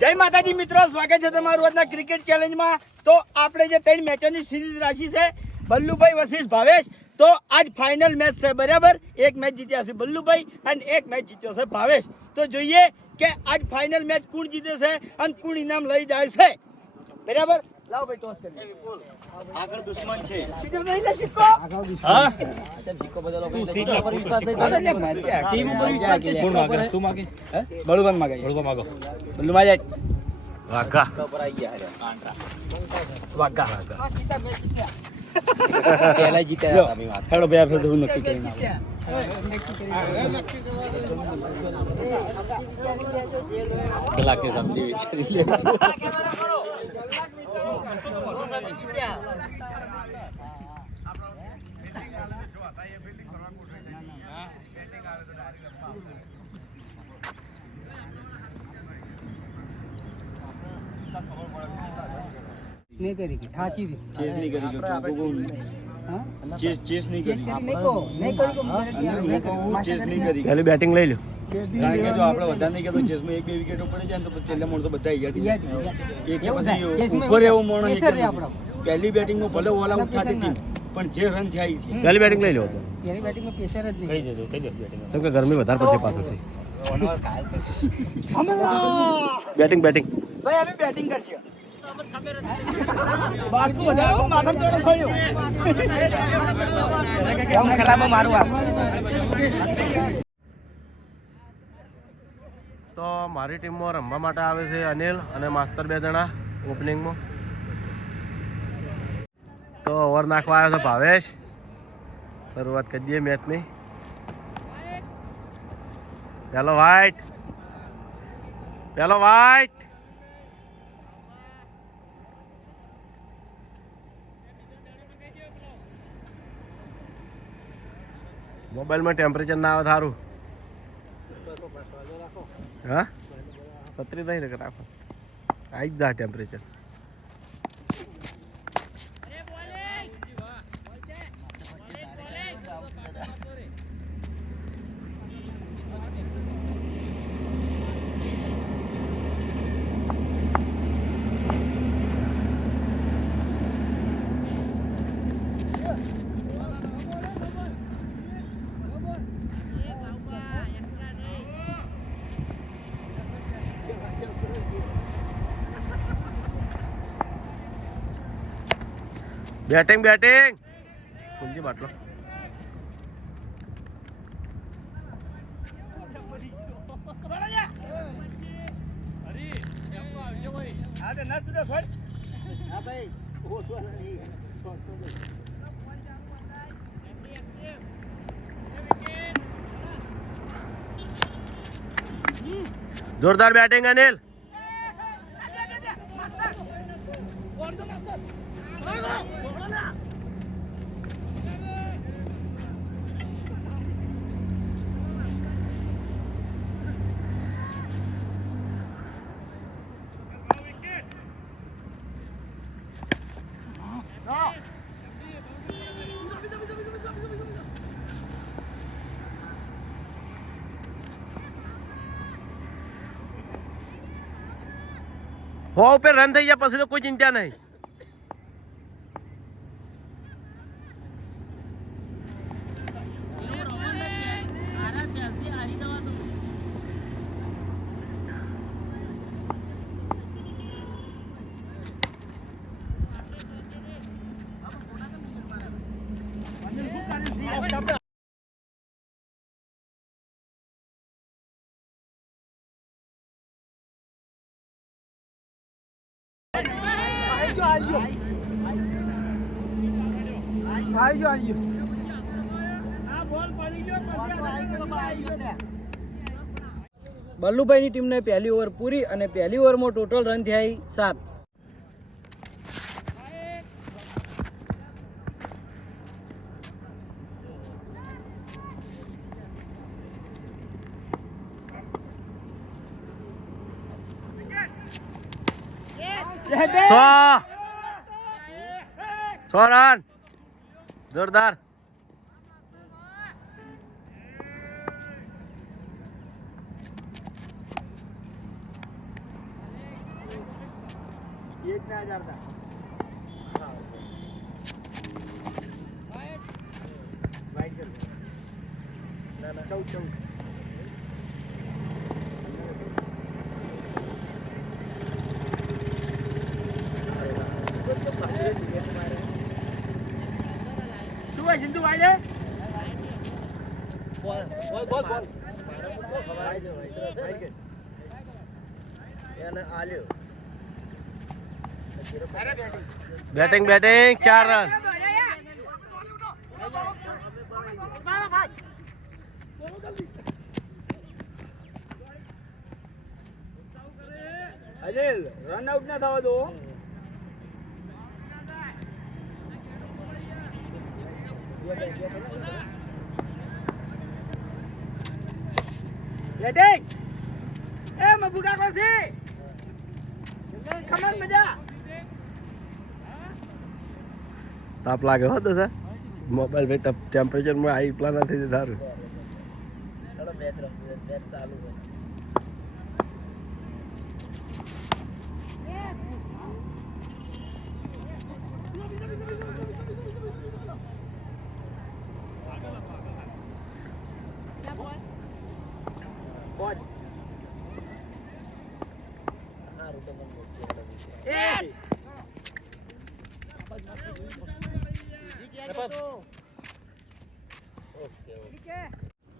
જય માતાજી મિત્રો, સ્વાગત છે તમારું આજના ક્રિકેટ ચેલેન્જમાં। તો આપણે જે 3 મેચોની સિરીઝ રાખી છે બલ્લુભાઈ વર્સિસ ભાવેશ, તો આજ ફાઇનલ મેચ છે બરાબર। એક મેચ જીત્યા છે બલ્લુભાઈ અને એક મેચ જીત્યો છે ભાવેશ। તો જોઈએ કે આજ ફાઇનલ મેચ કોણ જીતે છે અને કોણ ઇનામ લઈ જાય છે બરાબર। લાવ ભાઈ ટોસ કરી આગળ દુશ્મન છે સીધો નહીં લે સિક્કો। હા સિક્કો બદલો ભાઈ સીધો પર વિશ્વાસ નહીં કરે ટીમ ઉપર વિશ્વાસ કે કોણ માગે? તું માગે? બળુબન માગે? બળુબા માગો બલ્લુ માગે વાઘા ઉપર આવી ગયા કાંટરા વાગા પહેલા જીત્યા હતા મે વાત હેડો ભાઈ આપણે ધૂળ નક્કી કરીને કલાકે સમજી વિચારી લે नहीं करी ठाची थी ચેસ નહીં કરી ગયો તું हाँ? ચેસ નહીં કરી नहीं को नहीं करी को હું કહું ચેસ નહીં કરી પહેલી બેટિંગ લઈ લ્યો કારણ કે જો આપણે વધારે નહીં કહેતો ચેસમાં એક બે વિકેટો પડી જાય ને તો છેલ્લે માણસો બધા અહીંયા એ કે પછી ઉપર એવો માણસ પહેલી બેટિંગમાં ભલે ઓલ આઉટ થતી ટીમ પણ જે રન થયા એ થયા પહેલી બેટિંગ લઈ લો તો पहली बैटिंग में पेसर જ કહી દેજો કેમ કે ગરમી વધારે પડશે પાછળ બેટિંગ બેટિંગ ભાઈ અમે બેટિંગ કરશે બાકી વધારે માથા જોડે ખોલ્યો કામ ખરાબ મારું આ તો મારી ટીમમાં રમવા માટે આવે છે અનિલ અને માસ્તર 2 જણા ઓપનિંગમાં। તો ઓવર નાખવા આવ્યો છે ભાવેશ। શરૂઆત કરી દઈએ મેચની। પેલો વાઇટ મોબાઈલમાં ટેમ્પરેચર ના આવે સારું। હા છત્રી નહીં રાખો આવી જ જાય ટેમ્પરેચર। બેટિંગ કુંજી બાટલો જોરદાર બેટિંગ અનિલ। हो पे रन થઈ ગયા પછી તો કોઈ ચિંતા નહીં। બલ્લુભાઈની ટીમને પહેલી ઓવર પૂરી અને પહેલી ઓવરમાં ટોટલ રન થયા 7। સો રન જોરદાર। એ જ ના જાણતા. વાઈટ કર. ના ના 14. શું હોય સિંધુ ભાઈ? Batting 4 run. Ajay run out ના થવા દો. બેટિંગ એ મબુકા કોસી ખમન મજા. તાપ લાગે હો તો સર મોબાઈલ ભાઈ ટેમ્પરેચર માં હાઈ પ્લાન નથી દે તારું. ચાલુ છે. બોલ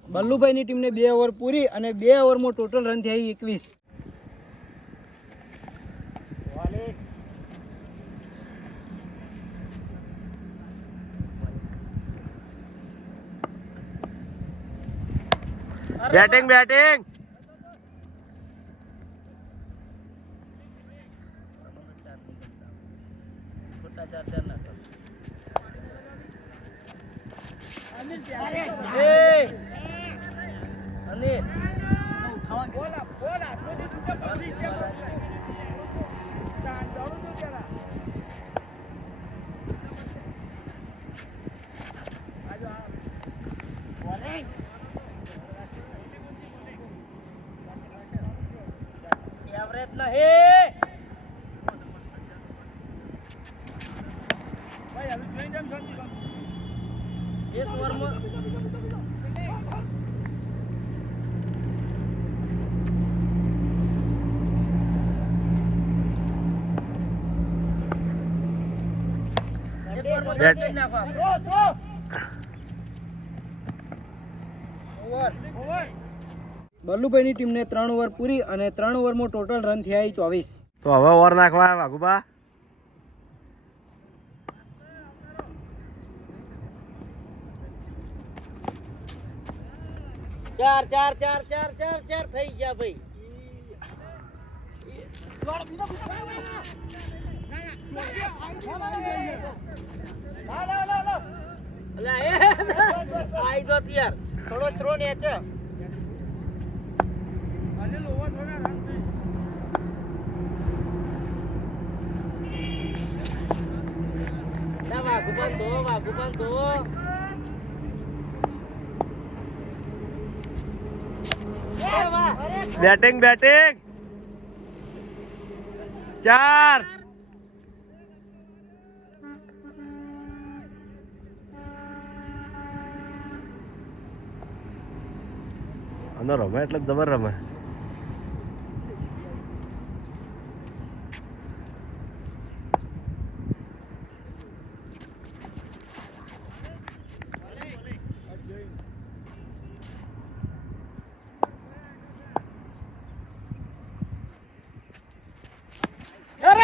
બલ્લુભાઈની ટીમને 2 ઓવર પૂરી અને 2 ઓવરમાં ટોટલ રન થયા 21. બેટિંગ એવરેજ નહીં. એક ઓવરમાં બલ્લુભાઈની ટીમને 3 ઓવર પૂરી અને 3 ઓવરમાં ટોટલ રન થયા 24. તો હવે ઓવર નાખવા વાઘુબા. ચાર થઈ ગયા ભાઈ. થોડો થ્રો નેચે. વાઘુબાન દો. બેટિંગ 4. અંદર રમે એટલે જબર રમે.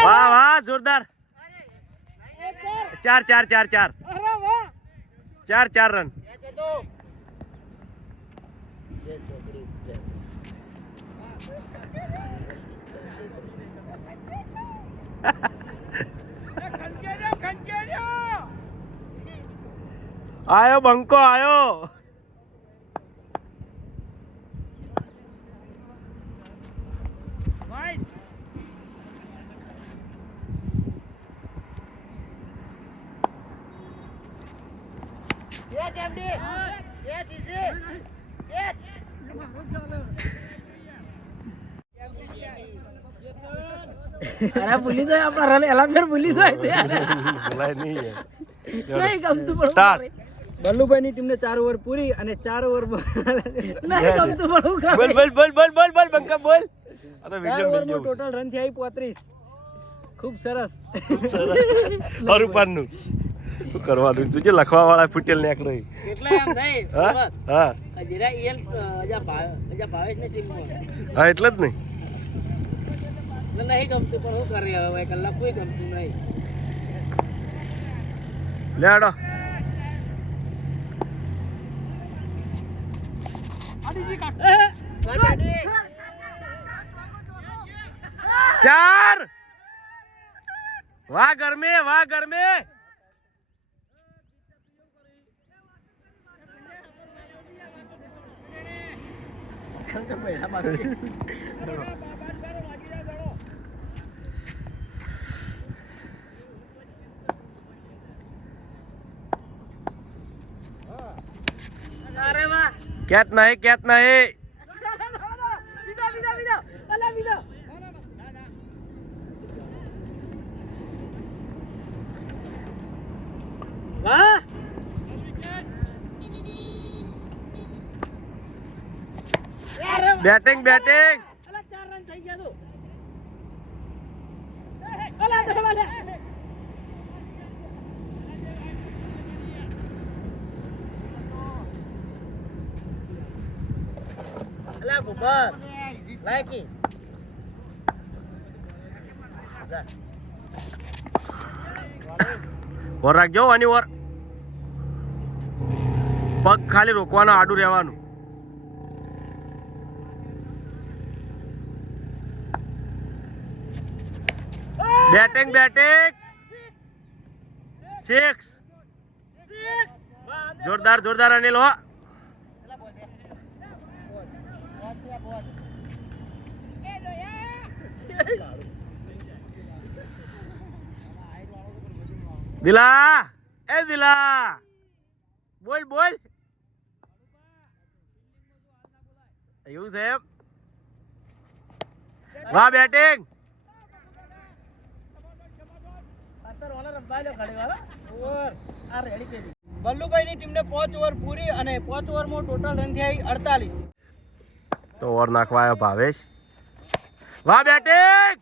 વાહ જોરદાર. 4 રન. આયો બંકો આયો. અરે ભૂલી જાય આપણા રન એલા ફેર ભૂલી જાય છે બોલાય નહીં નહીં ગમતું પણ સ્ટાર્ટ બલ્લુભાઈની ટીમને 4 ઓવર પૂરી અને 4 ઓવર નહીં ગમતું પણ હું કરું બોલ બોલ બોલ બોલ બોલ બોલ બંકા બોલ આ તો 4 વિડિયો ઓવરમાં મિલ ટોટલ રન થયા 35. ખૂબ સરસ. હરુપાનનું શું કરવાનું તું જે લખવા વાળા ફૂટેલ નીકળે એટલે એમ નહીં હા હા જીરા ઈયલ અજા ભાવેશ ની ટીમ હા એટલે જ નહીં નહીં ગમતું પણ હું કરી હવે કલાક કોઈ ગમતું નહીં લે આડો ચાર વાહ ગરમે વાહ ગરમે અરે વાહ કેત નહીં કેત નહીં વિદા અલા વિદા વાહ બેટિંગ બેટિંગ અલા 4 રન થઈ ગયા તો અલા અલા અલા બુબર લાઈકી ઓર રાખજો આની ઓર પગ ખાલી રોકવાનો આડું રહેવાનું બેટિંગ બેટિંગ 6 જોરદાર જોરદાર અનિલ હો દિલા એ દિલા બોલ બોલ એવું છે એમ વાહ બેટિંગ બલ્લુભાઈની ટીમને 5 ઓવર પૂરી અને 5 ઓવરમાં ટોટલ રન થયા 48. તો ઓવર નાખવા આવ્યો ભાવેશ વાહ બેટિંગ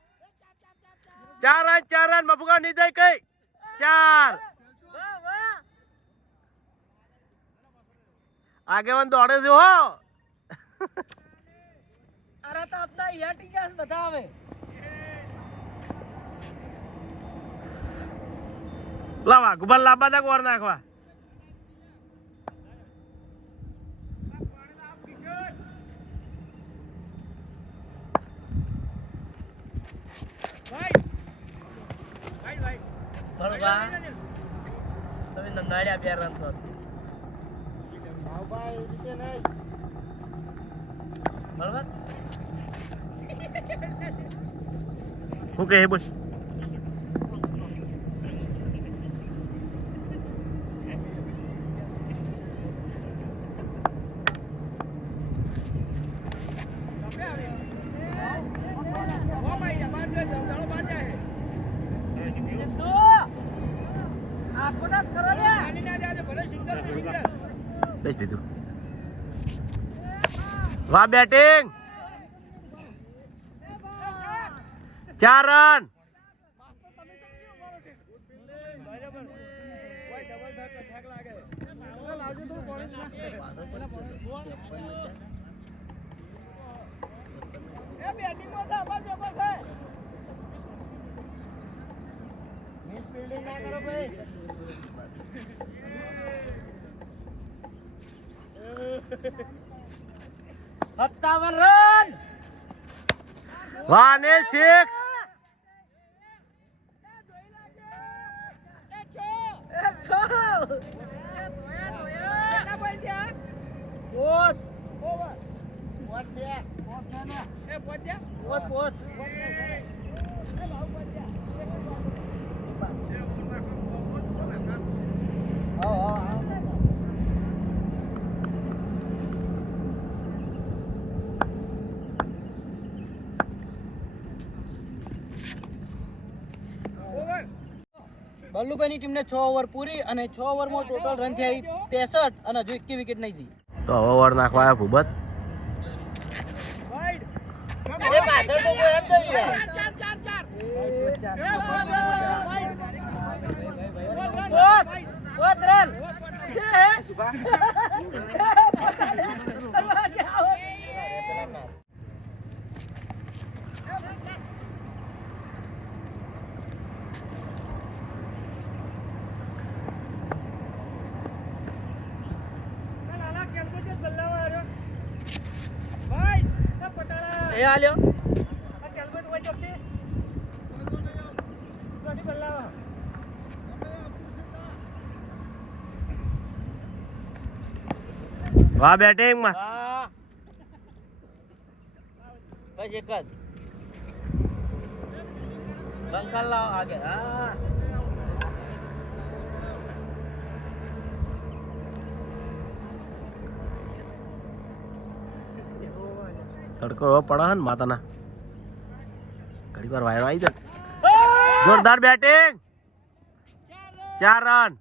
4 રન મફુકા નહીં જાય કઈ 4 આગેવાન દોડે છે હો અરે તો આપના યાર ટીચર્સ બધા આવે લાવા ગુબાલ લાંબા તક ઓવર નાખવા બળવા તમે નંદાડ્યા 2 રન તો બળવા હું કહે બોલ બેસ દીધું વાહ બેટિંગ 4 રન સત્તાવન રન વાહ ને 6 અલા બલ્લુભાઈની ટીમને 6 ઓવર પૂરી અને 6 ઓવરમાં ટોટલ રન થયા 63 અને હજુ 21 વિકેટ નહીં જી. તો હવે ઓવર નાખવા આવ્યા ભૂબત. એ પાછળ તો કોઈ જ નહીં યાર. રન એ આલ્યો. વાહ બેટિંગ માં. બસ એક જ રન કાલ લાવ આગે. હા તડકો એવો પડે ને માતાના. ઘડી વાર વાયરો આવી જાય. જોરદાર બેટિંગ. 4 રન.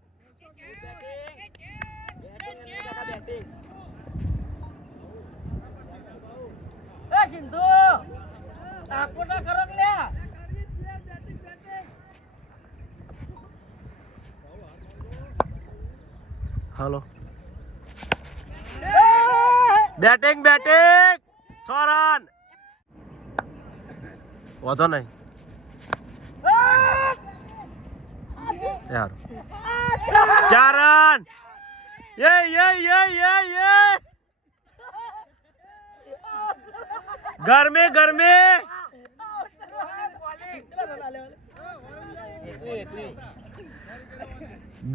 એ સિંધુ આકો ના કરો ને લ્યા. હાલો બેટિંગ બેટિંગ. 6 રન. વાંધો નહીં યાર. 4 રન. ये ગરમી ગરમી.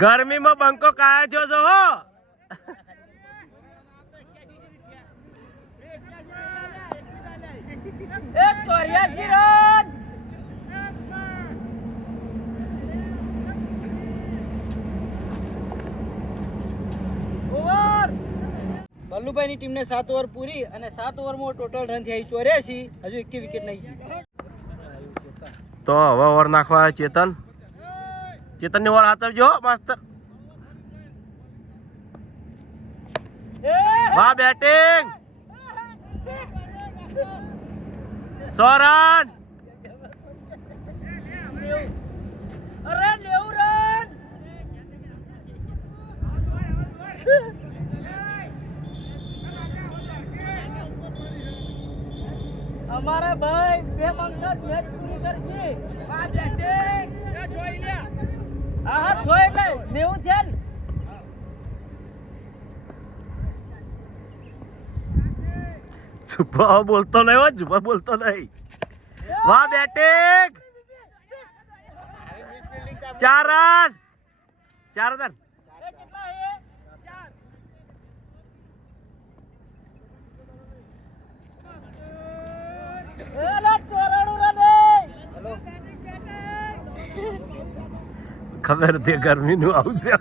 ગરમીમાં બંકો કાયા થયો છો હો. એ 84 રન. ઓવર. બલ્લુભાઈની ટીમને 7 ઓવર પૂરી અને 7 ઓવરમાં ટોટલ રન થયા 84. હજુ 21 વિકેટ નહીં જી. તો હવે ઓવર નાખવા ચેતન. ચેતન ની ઓવર હાથવજો માસ્તર. વાહ બેટિંગ. 100 રન. અરે 90 રન. અમારા ભાઈ 2 મકસદ મેચ પૂરી કરશે. હા જોઈ લે 90 થયા ને. છુપા બોલતો નહીં હો. છુપા બોલતો નહીં. વાહ બેટિંગ. 4 રન. 4 રન. ખબર હતી ગરમી નું આવું છે.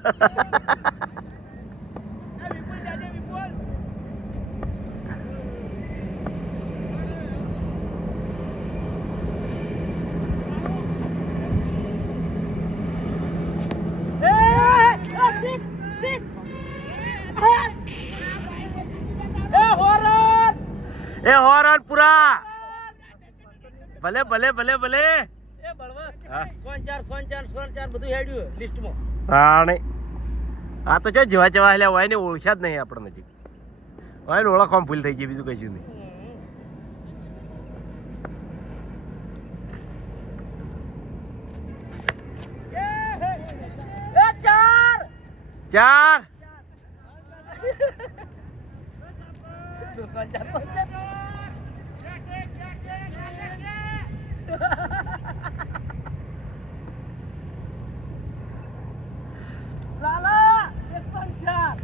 એ હોરન પૂરા. ભલે ભલે ભલે ભલે. એ બળવંત 4 બધું હેડ્યું લિસ્ટમાં. તાણે આ તો જો જેવા જેવા હેલ્યા હોય ને ઓળખ્યા જ નહીં આપણે નજીક હોય ને ઓળખવામાં ભૂલ થઈ ગઈ. બીજું કશું નહીં. ચાર. લાલા 104.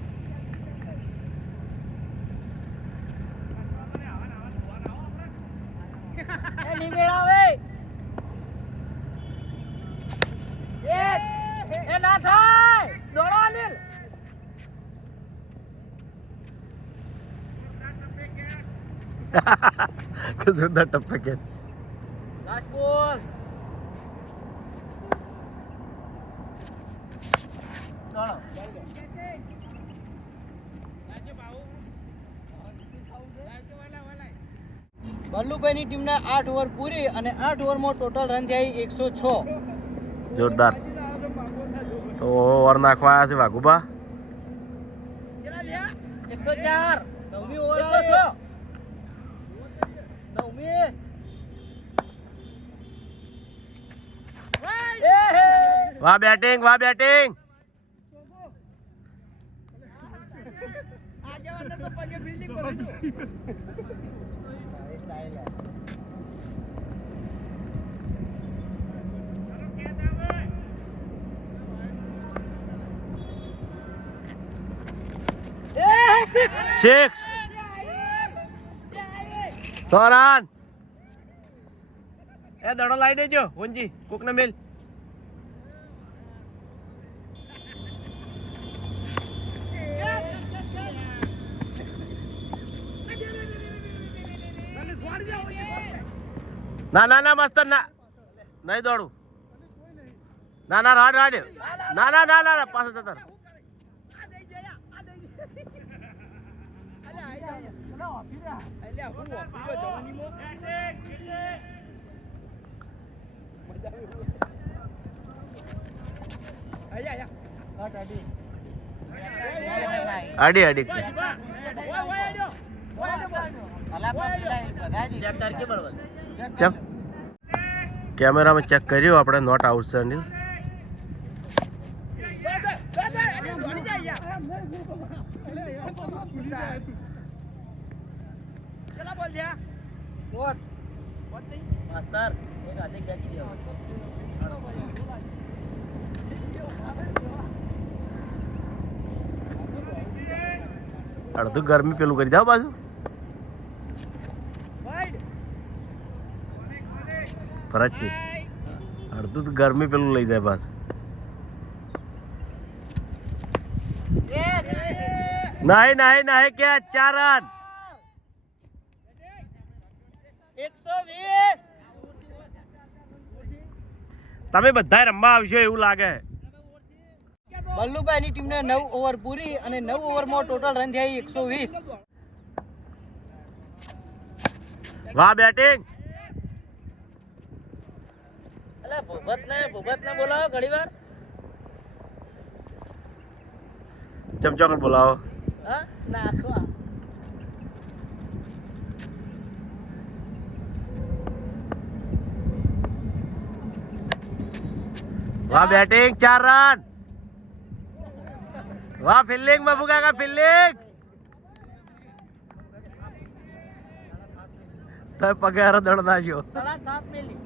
એ નિમેળાવે એ ના થાય. દોડો અનિલ. સુંદર ટપ્પે કે લાસ્ટ બોલ. બલ્લુભાઈની ટીમને 8 ઓવર પૂરી અને 8 ઓવરમાં ટોટલ રન થયા 106. જોરદાર. તો ઓવર નાખવા આવ્યા છે વાઘુબા. 104. નવમી ઓવર 106. નવમી. વાહ બેટિંગ, વાહ બેટિંગ. સિક્સ. 100 રન. એ દડો લાવી દેજો વંજી કોક ને મેલ. ના ના ના માસ્તર ના નહીં દોડું. ના ના રાડ રાડ. ના ના ના ના પાછળ જતા રહો. અડી અડી ચમ કેમેરામાં ચેક કર્યું આપણે નોટ આઉટ છે અનિલ. અડધું ગરમી પેલું કરી જાવ બાજુ. ફરજ છે અડધું તો ગરમી પેલું લઈ જાય પાછું. નહીં નહીં નહીં કે 4 રન. 120. તમે બધા રમવા આવશો એવું લાગે. બલ્લુભાઈની ટીમને 9 ઓવર પૂરી અને 9 ઓવરમાં ટોટલ રન થયા 120. વાહ બેટિંગ. અલે ભૂપત ને બોલાવો ઘડીવાર. ચમચો બોલાવો. હા નાખવા. વાહ બેટિંગ 4 રન. વાહ ફિલ્ડિંગ બાબુ કાકા ફિલ્ડિંગ. તો પગાર દડ નાખ્યો. તળા થાપ મેલી.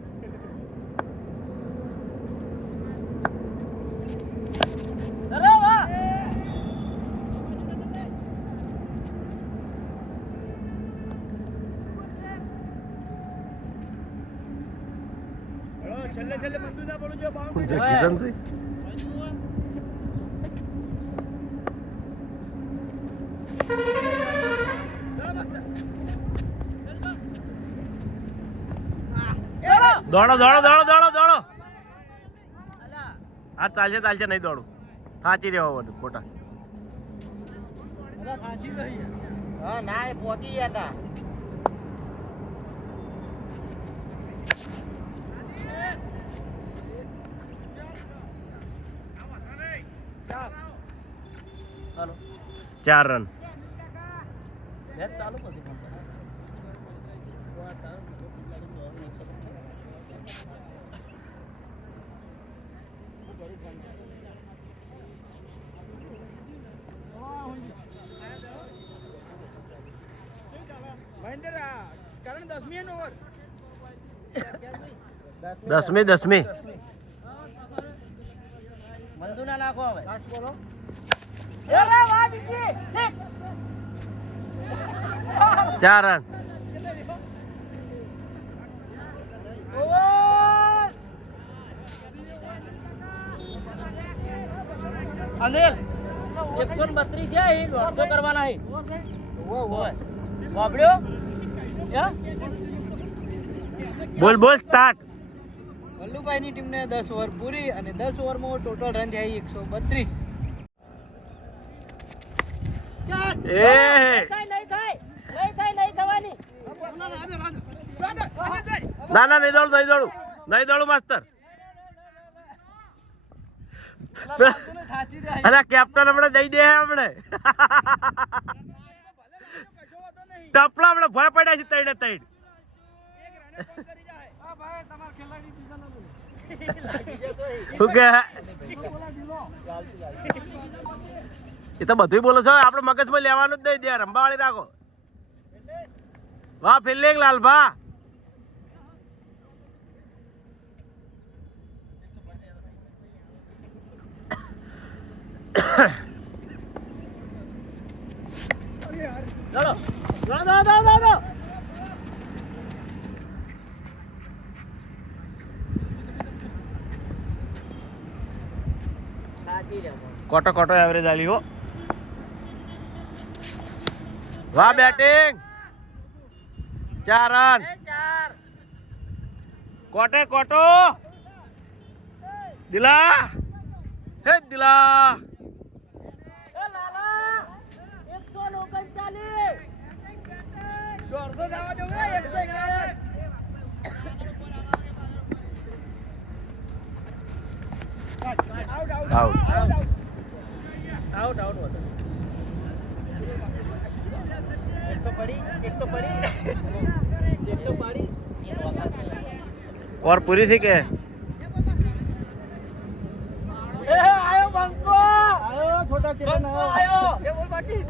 અરે વાહ. છેલ્લે મંદુ ના પડું જો બાઉન્ડ્રી. જે કિશન છે દોડો દોડો દોડો દોડો દોડો. આ ચાલશે ચાલશે નહીં દોડું. સાચી રહેવા બધું ખોટા. હા ના એ પોકી ગયા હતા. હાલો 4 રન. મેચ ચાલુ પછી પણ મહેન્દ્ર કરણ 10મી ઓવર. 10મી. મંદુ ના નાખો હવે. લાસ્ટ બોલો. અરે વાહ બીજી 4 રન. અનિલ 132 થયા એ 150 કરવાના છે. ઓય બાબડ્યો બોલ બોલ સ્ટાર્ટ. વલ્લુભાઈની ટીમને 10 ઓવર પૂરી અને 10 ઓવરમાં ટોટલ રન થયા 132. ના ના નહીં દોડું માસ્તર. અરે કેપ્ટન આપણે દઈ દે આપણે ટપલા આપણે ભય પડ્યા છે તૈડે તૈડ. શું કે એ તો બધું બોલો છો, આપણે મગજમાં લેવાનું જ નહીં, દે રંબાવાળી રાખો. વાહ ફિલ્ડિંગ લાલભા. કોટો કોટો એવરેજ આલી હો. વાહ બેટિંગ, 4 રન. કોટે કોટો દિલા, હે દિલા. और पूरी थी के આયો બંકો, આયો છોટા કિરણ આયો એ બોલ બાકી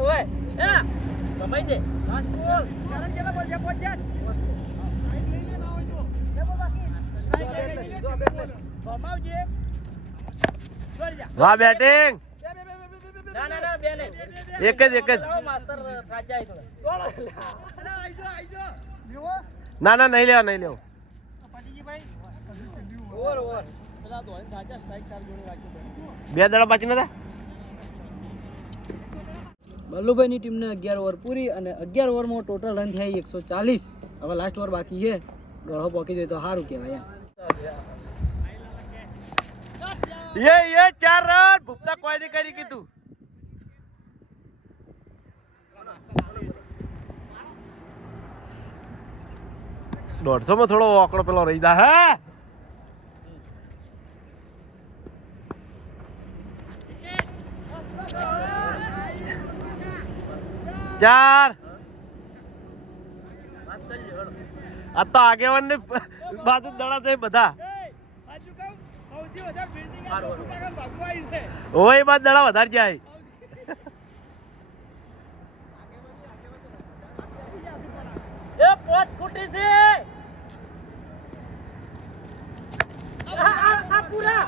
ઓય હે કમાઈ દે પાસ બોલ ચાલ ચલા બોલ જે પહોંચ જા જે બોલ બાકી બમાવજે છોડ જા. વાહ બેટિંગ. ના ના ના બે લે એક જ માસ્ટર થાક જાય તો ના ના નહીં લેવો. ઓવર ઓવર 2 દડા બાકી નતા. બલ્લુભાઈની ટીમને 11 ઓવર પૂરી અને 11 ઓવરમાં ટોટલ રન થયા 140. હવે લાસ્ટ ઓવર બાકી છે, ગળો પોકી જાય તો સારું કહેવાય. ये 4 રન ભૂપતા કોઈ નહીં કરી કીધું. દોઢસો માં થોડો આંકડો પેલો રહી જા. હે 4 આ તો આગેવાન ની બાજુ દડા છે બધા. ઓય બાદ દડા વધારે જાય. એ પોત ખૂટી છે આ પૂરા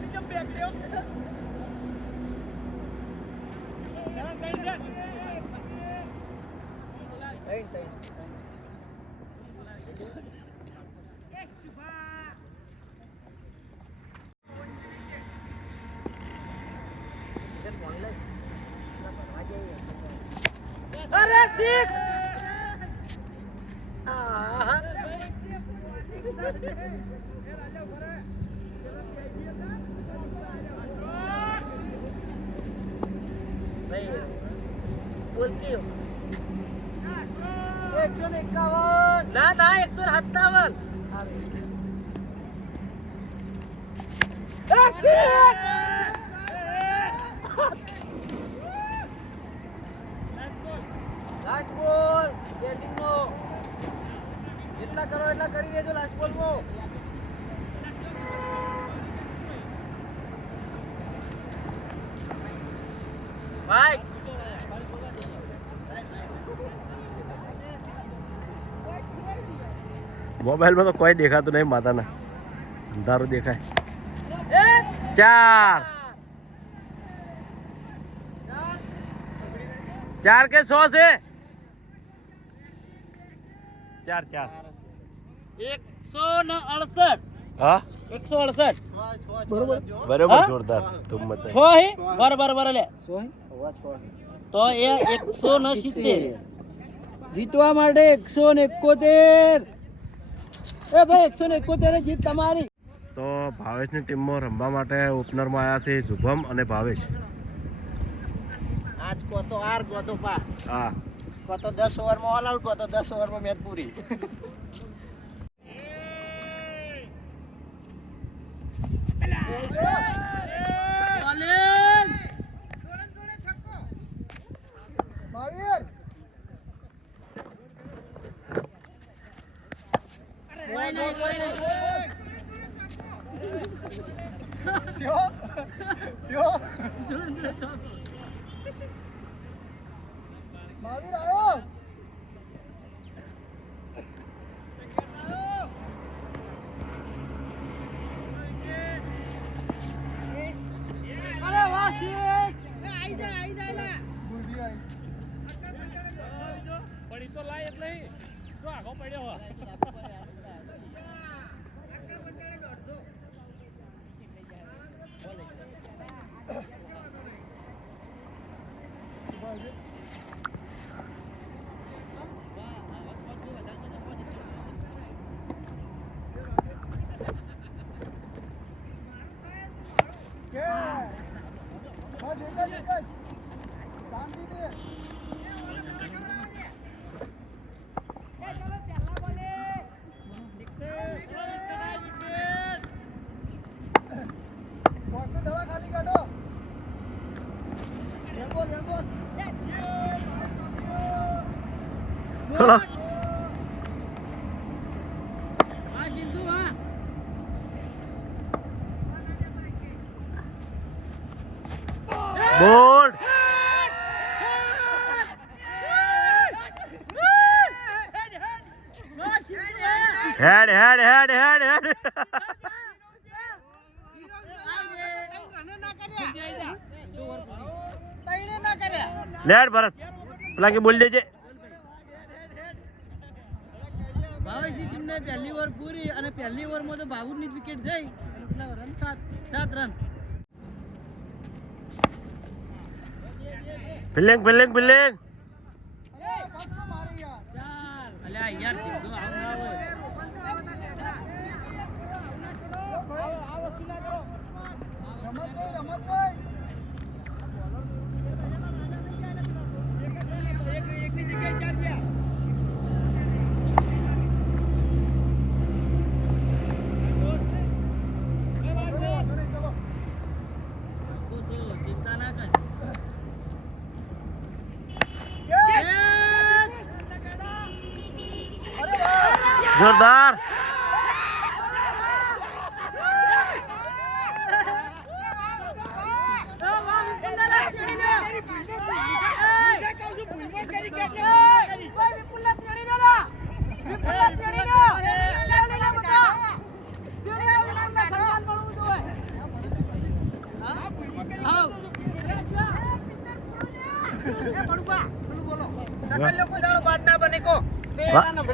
151 અરે 6 ના ના 157 લાસ્ટ બોલ બેટિંગ નો એટલા કરો એટલા કરી દેજો લાસ્ટ બોલ માં. ભાઈ મોબાઈલ માં તો કોઈ દેખાતું નહીં, માતાના અંધારું દેખાય. 4 કે 100 છે. 4 168 હા 168 બરોબર જોરદાર. તુમ મત 6 હે બરાબર લે 100 તો એ 170 જીતવા માટે 171. એ ભાઈ 171 જીત તમારી. તો ભાવેશની ટીમમાં રમવા માટે ઓપનરમાં આવ્યા છે શુભમ અને ભાવેશ. આજ કો તો હાર કો તો પાર હા કો તો 10 ઓવરમાં ઓલ આઉટ કો તો 10 ઓવરમાં મેચ પૂરી. ચલો બોલ્ડ. હેડ હેડ હેડ હેડ હેડ. લેડ ભરત પેલા કે બોલ દેજે. ભાવેશની ટીમને પહેલી ઓવર પૂરી અને પહેલી ઓવરમાં તો બાબુની જ વિકેટ જઈ. 7 રન. Fielding fielding fielding. અલ્યા યાર સિદ્ધુ આવું ના હોય. ચિંતા ના કર. જોરદાર.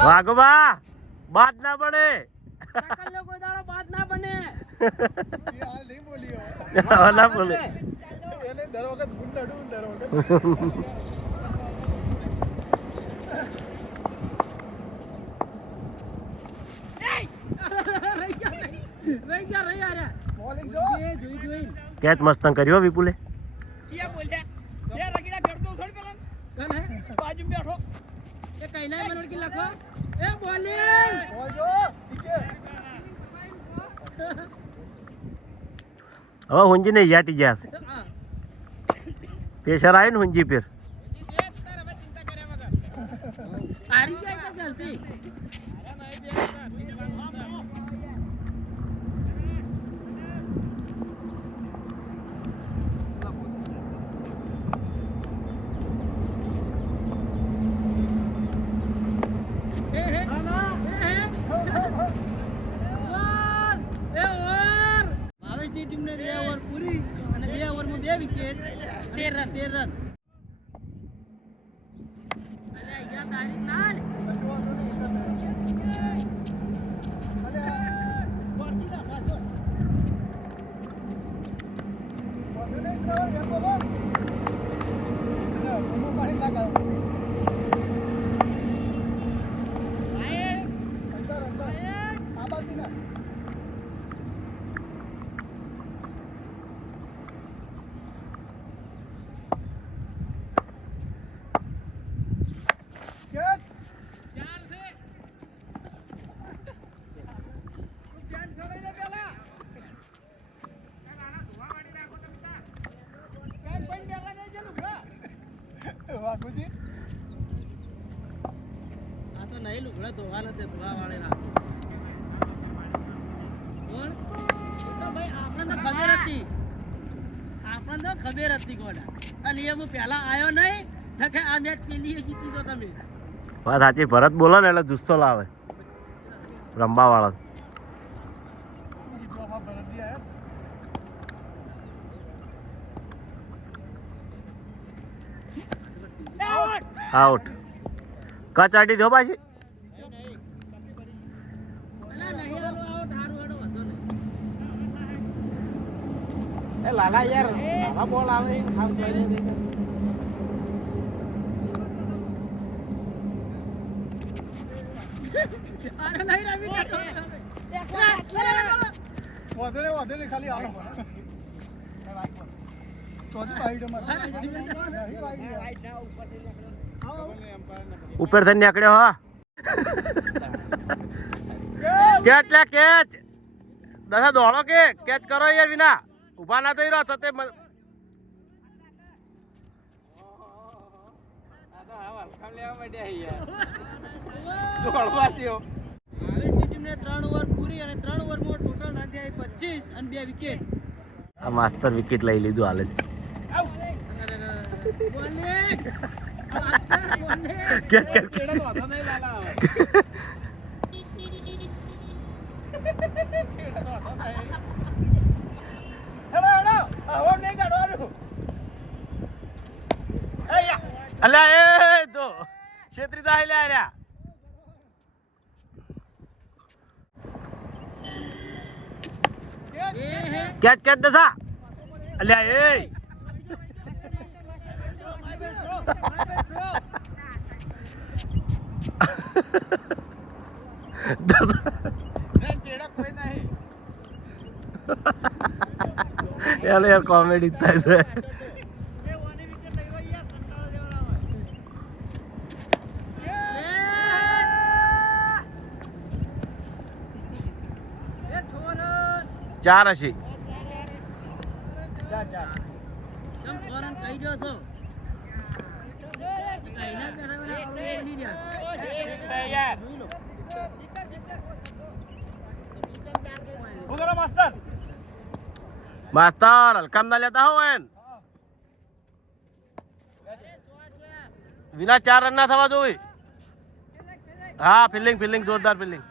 વાઘોબા બાદ ના પડે. ના બોલે. કેચ મસ્ત કર્યો વિપુલે. હવે હુંજી ને યાટી ગયા છે. પ્રેશર આવી ને હુંજી પર. ભાવેશની ટીમને 2 ઓવર પૂરી અને 2 ઓવરમાં 2 વિકેટ. 13 રન. આ તો નહીં લુગડા ધોવાના તે ધોવાવાળે રાખો કોણ તો ભાઈ આપણને તો ખબર હતી ગોડા અને એ હું પહેલા આવ્યો નહીં નકે આ મેચ પેલી જીતી તો તમે વાત સાચી ભરત બોલો ને એટલે જુસ્સો લાવે રમવા વાળો આઉટ કચાડી દો પાછી અલા નહીં આવો આઉટ હારું હાડો હતો ને એ લાલા યાર આવા બોલ આવે આમ જોઈ દે અરે નહીં રમી કાઢો વધે ને ખાલી આવો ઉપર થઈને નીકળ્યો હો કેચ લે કેચ દસા દોડો કે કેચ કરો યાર વિના ઉભા ના થઈ રહ્યો છો તે આવેશની ટીમને 3 ઓવર પૂરી અને 3 ઓવરમાં ટોટલ રન થયા 25 અને 2 વિકેટ આ માસ્ટર વિકેટ લઈ લીધું હાલે છે કેચ કેચ અલ્યા એ જો છેત્રી જાય લે આર્યા કેચ કેચ દસા અલ્યા એ યાર કોમેડી થાય છે ચાર હશે તમ ફોરન કહી દો છો કઈના બેઠા નહીં રહ્યા માસ્ટર હલકામ ના લેતા હો એન વિના 4 રન ના થવા જોઈએ હા ફિલ્ડિંગ જોરદાર ફિલ્ડિંગ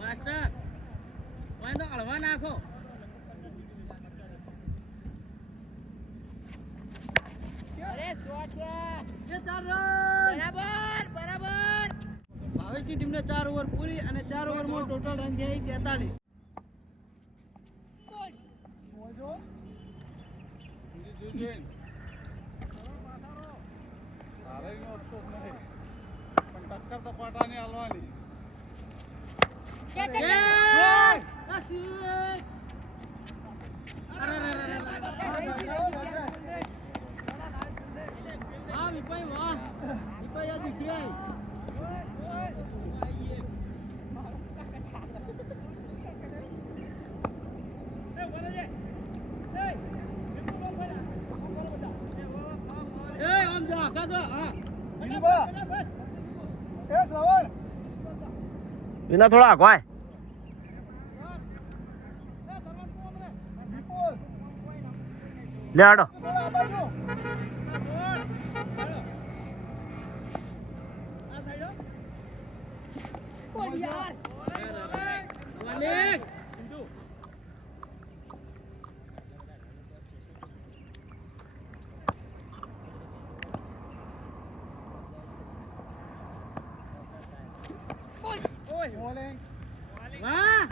માસ્ટર કોઈ તો હળવા નાખો ભાવેશની ટીમને 4 ઓવર પૂરી અને 4 ઓવરમાં ટોટલ રન થયા 43 વાહ વિપાઈ વાહ વિપાઈ આ દીકરી આમ જા કાજો હા વિના થોડા આગવાય લે આડો વાહ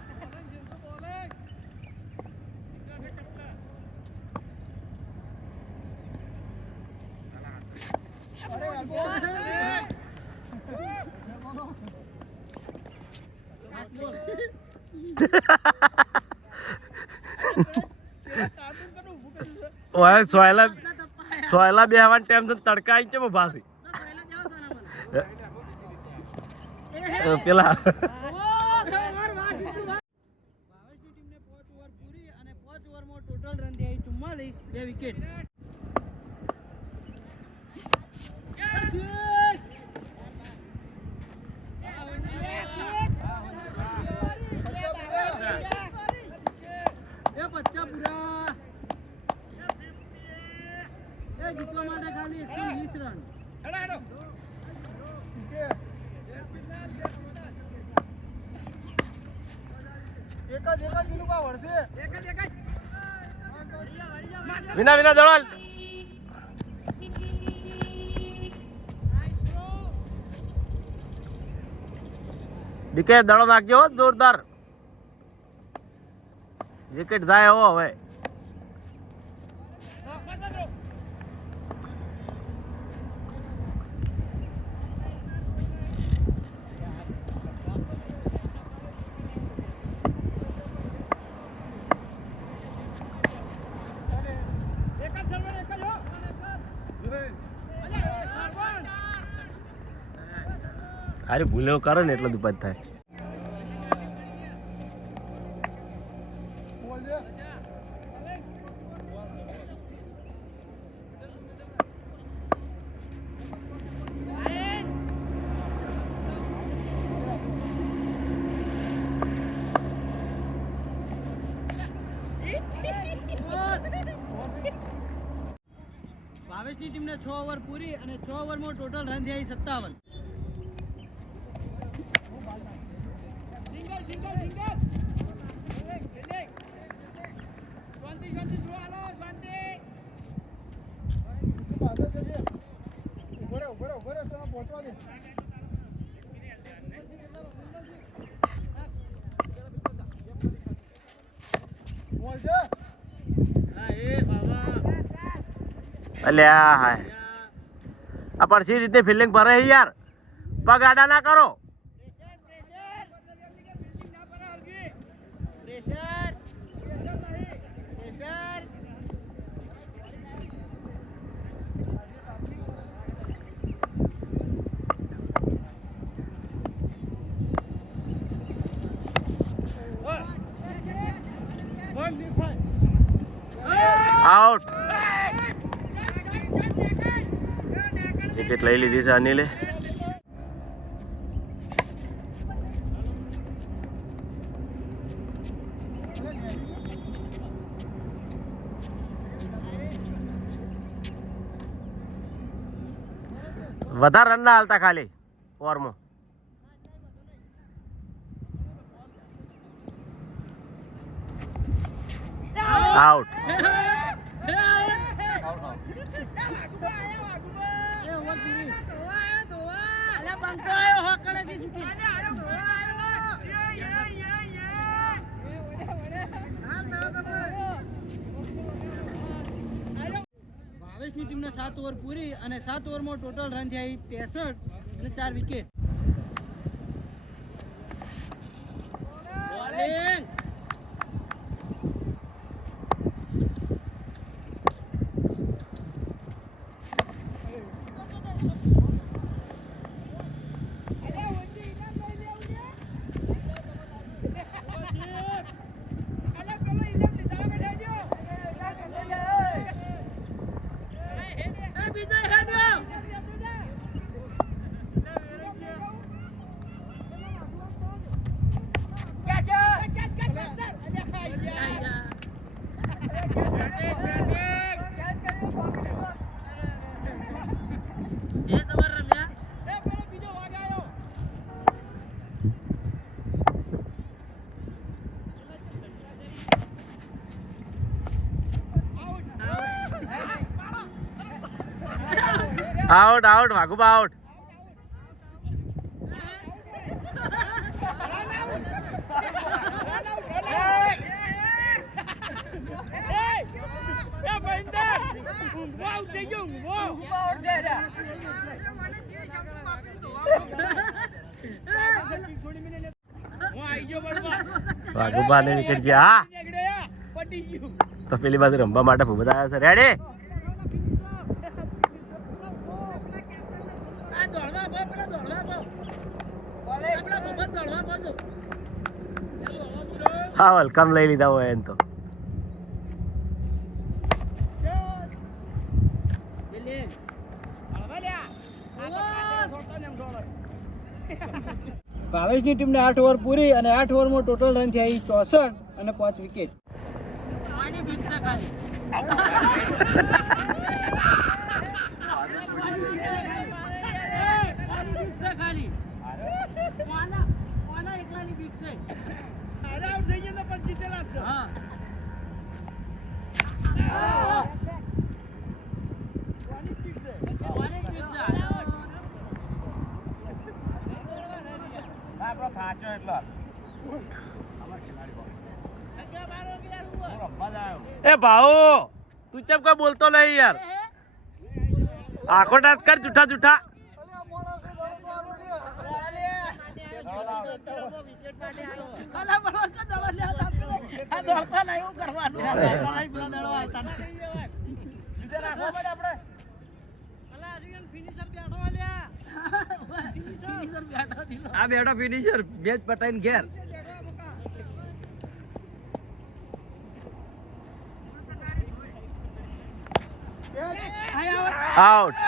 ઓય સોયલા બેહવાન ટાઈમ તો તડકા આવી છે ભાસી પેલા 2 વિકેટ. જીતવા માટે ખાલી 120 રન. વિના વિના દોડલ ડીકે દડો નાખજો જોરદાર વિકેટ જાય એવો હવે અરે ભૂલો કરે ને એટલો દુપાત થાય ભાવેશની ટીમને 6 ઓવર પૂરી અને 6 ઓવરમાં ટોટલ રન થયા 57. અલ્યા હાય આ પરસી રીતે ફિલ્ડિંગ ભરે છે યાર પગ આડા ના કરો આઉટ વિકેટ લઈ લીધી છે અનિલે વધારે રન ના હાલતા ખાલી ઓવરમાં આઉટ ભાવેશની ટીમને 7 ઓવર પૂરી અને 7 ઓવરમાં ટોટલ રન થયા 63 અને 4 વિકેટ. આઉટ આઉટ વાઘુબા આઉટ વાઘુબા ને વિકેટ ગયા તો પેલી બાજુ રમવા માટે ભૂપત આવ્યા છે રેડી હા વેલકમ લઈ લીધા હોય એમ તો ભાવેશની ટીમને 8 ઓવર પૂરી અને 8 ઓવરમાં ટોટલ રન થયા 64 અને 5 વિકેટ. એ ભાऊ તું ચમ કોઈ બોલતો નહીં યાર આખો ટાટ કર જૂઠા જૂઠા આ બેઠો ફિનિશર મેચ પટાઈને ઘેર આઉટ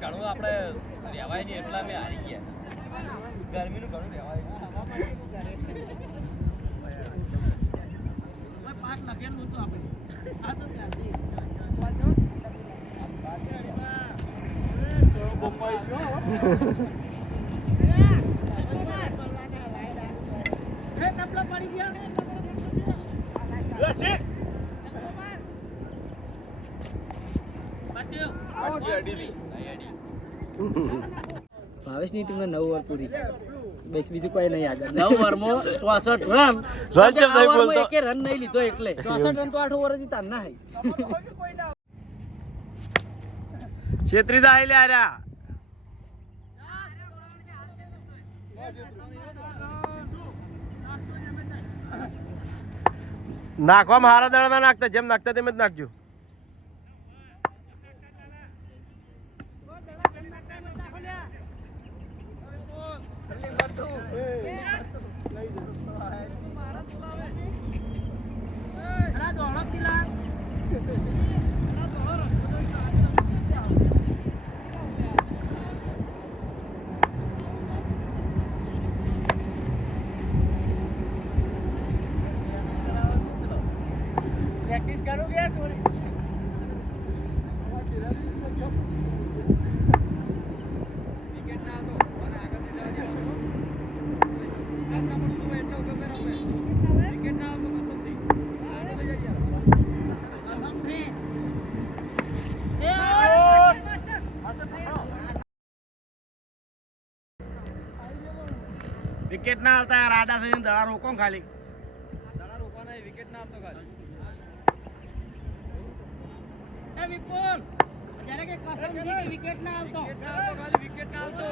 ઘણું આપણે રહેવાય નહીં એટલા મેં હારી ગયા ગરમીનું ઘણું રહેવાય ભાવેશની ટીમને 9 ઓવર પૂરી. બસ બીજું કોઈ નહીં આગળ. 9 ઓવરમાં 64 રન. રન કેમ નહીં બોલતો? એકે રન નહીં લીધો એટલે 64 રન તો 8 ઓવર જ તાર ના હઈ. છેત્રી દા લે આર્યા નાખવા મારા દળ ના નાખતા જેમ નાખતા તેમ જ નાખજો પ્રેક્ટિસ કરું કે થોડી વિકેટ ના હતો અને આગળ નીકળવા દેવાનો આટલા બધું તો એટલો ઉભો કરો વિકેટ ના હતો કસમથી આગળ લઈ જઈએ કસમથી એ વિકેટ ના આવતા યાર આડા થઈને દડા રોકો ખાલી દડા રોકવાના વિકેટ ના આવતો ખાલી એ વિપુલ જ્યારે કે કસમથી કે વિકેટ ના આવતો ખાલી વિકેટ ના આવતો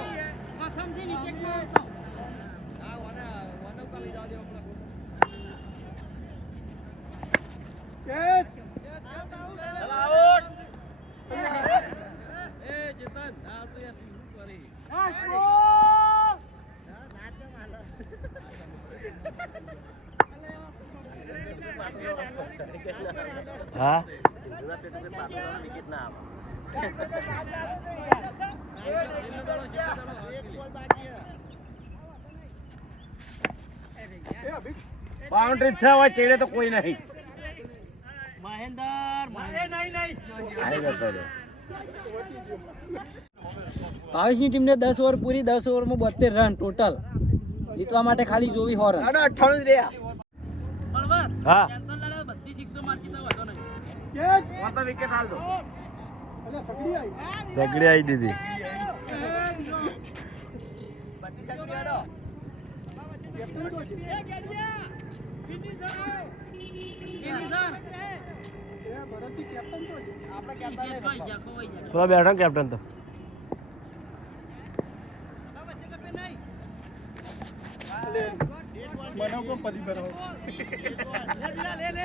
કસમથી વિકેટ ના આવતો ના વન કાલી જાવ દેવા પડે કેચ ચલ આઉટ એ ચેતન ના તો યાર શું કરી હા બાઉન્ડ્રી છે હોય ચેડે તો કોઈ નહીં ભાવેશની ટીમને 10 ઓવર પૂરી 10 ઓવરમાં 72 રન ટોટલ. જીતવા માટે ખાલી જોવી 100 રન. 98 રહ્યા. હા બધી સિક્સો મારતી તો વાંધો નહીં તો વિકેટ હાલ દો સગડી આવી દીધી થોડા બેઠા કેપ્ટન તો મને કોણ પદી ભરાવો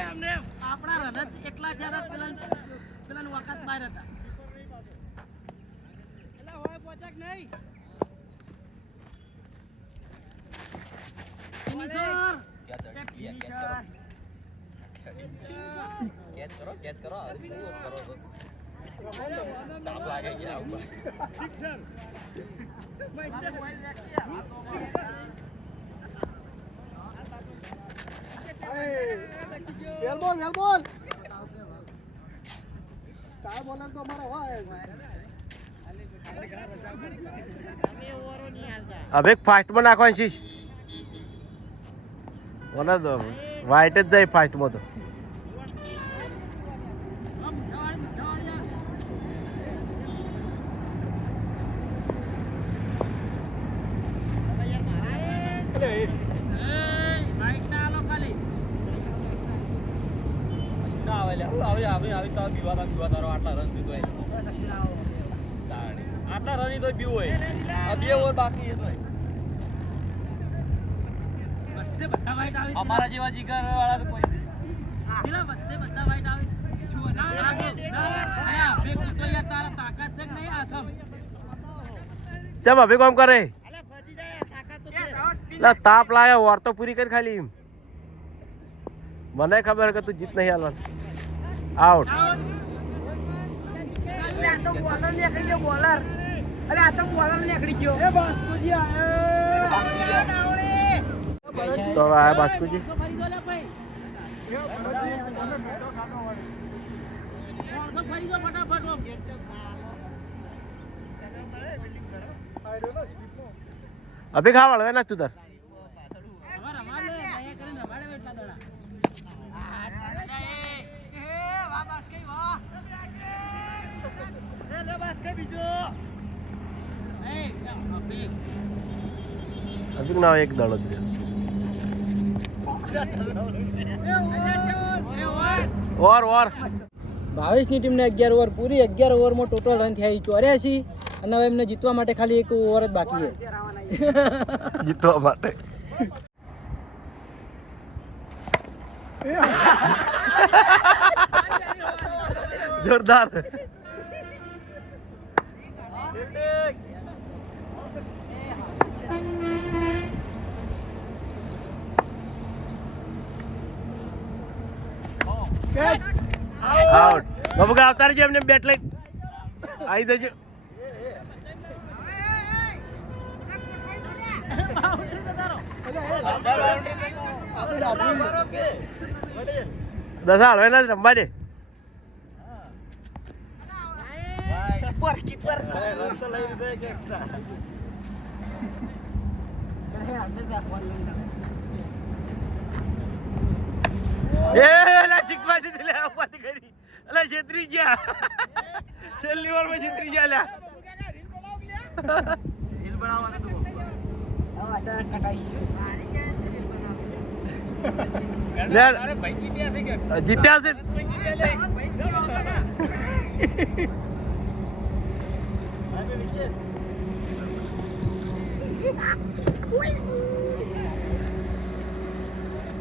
આપણા રનત એટલા થયા હતા પેલા વખત બહાર હતા એટલે હોય પોચક નહીં કેચ કરો શું કરો છો તાપ લાગે ગયા ઉપર હવે ફાસ્ટમાં નાખવાની શીશ મને તો વાઇટ જ જાય ફાસ્ટમાં તો આટલા રન તો બીવ હોય આ 2 ઓવર બાકી છે તો અમારા જેવા જીગર વાળા તો કોઈ ચમ અભી કોમ કરે તાપ લાયો વાર તો પૂરી કરી ખાલી મને ખબર કે તું જીત નહીં હાલવાનું આઉટ તો આ બાસ્કુજી અભી ખાવા વળવે ના તું તાર અભી ના એક દડો જ ઓર ભાવેશની ટીમને 11 ઓવર પૂરી 11 ઓવરમાં ટોટલ રન થયા 84 અને હવે એમને જીતવા માટે ખાલી એક ઓવર જ બાકી છે જીતવા માટે જોરદાર આઉટ બાબુ કા અવતાર છે એમને બેટ લઈ આવી દેજો દસ હાલ હોય રમવા દે સિક્સ મારી દીધી ઉપાધિ કરી અલા છેતરી ગયા છેલ્લી ઓવરમાં છેતરી ગયા લ્યા રીલ બનાવવાનું તું અચાનક કટાઈ જીત્યા છે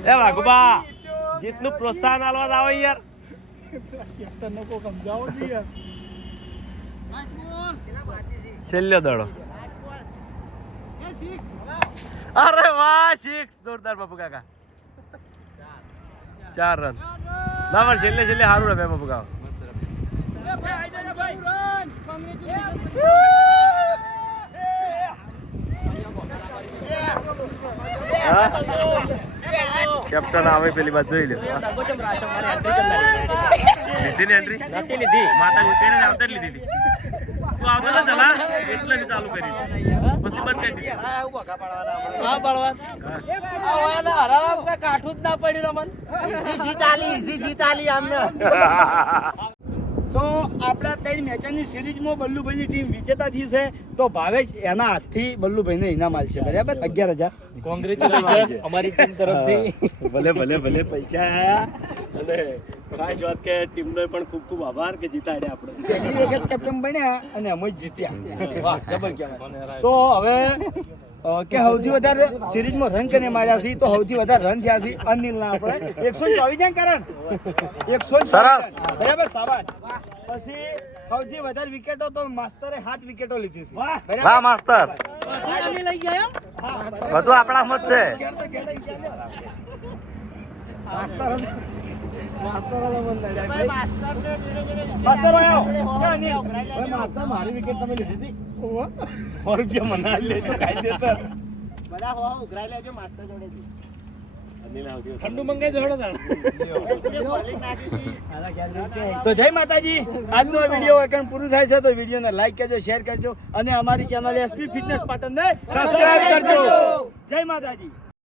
એ વાઘુબા જીતનું પ્રોત્સાહન આલવા આવે યાર છેલ્લો દડો અરે વાહ સિક્સ જોરદાર બાપુ કાકા 4 રન ના પણ છેલ્લે સારું રમે બાપુ કાકા કેપ્ટન આવે પેલી બાજુ જોઈ લે લીધી એન્ટ્રી નથી લીધી માતા ઉતેને આવતા જ લીધી તું આવતો ને ચલા એટલે જ ચાલુ કરી પછી બંધ કરી દીધી હા બળવાન હરાવા કે કાઠું જ ના પડ્યું રમન ઈઝી જીત આલી આમને તો આપણા 3 મેચોની સિરીઝમાં બલ્લુભાઈની ટીમ વિજેતા થઈ છે તો ભાવેશ એના હાથથી બલ્લુભાઈને ઇનામ આલશે બરાબર 11,000 કોંગ્રેચ્યુલેશન અમારી ટીમ તરફથી ભલે પૈસા આયા અને ખાસ વાત કે ટીમનો પણ ખૂબ ખૂબ આભાર કે જીતાડ્યા આપણે પહેલી વખત કેપ્ટન બન્યા અને અમે જ જીત્યા વાહ જબર કહેવાય તો હવે કે સૌથી વધારે સિરીઝમાં રન કરીને માર્યા છે તો સૌથી વધારે રન થયા છે અનિલના આપણે 124 છે કરણ 124 સરસ. બરાબર શાબાશ પછી સૌથી વધારે વિકેટો તો માસ્ટરે 7 વિકેટો લીધી છે બરાબર? વાહ માસ્તર અમે લઈ ગયા એમ હા. બધું આપણામાં જ છે માસ્ટર આયો કે અનિલ? ભાઈ માસ્ટર મારી વિકેટ તમે લીધી હતી 100 રૂપિયા મને આલી લેજો કાયદેસર બધા હો ઉઘરાઈ લેજો માસ્ટર જોડેથી ઠંડુ મંગાઈ દો તો જય માતાજી આજનો આ વિડીયો એકણ પૂરું થાય છે તો વિડીયોને લાઈક કરજો શેર કરજો અને અમારી ચેનલ એસપી ફિટનેસ પાટણને સબસ્ક્રાઇબ કરજો જય માતાજી.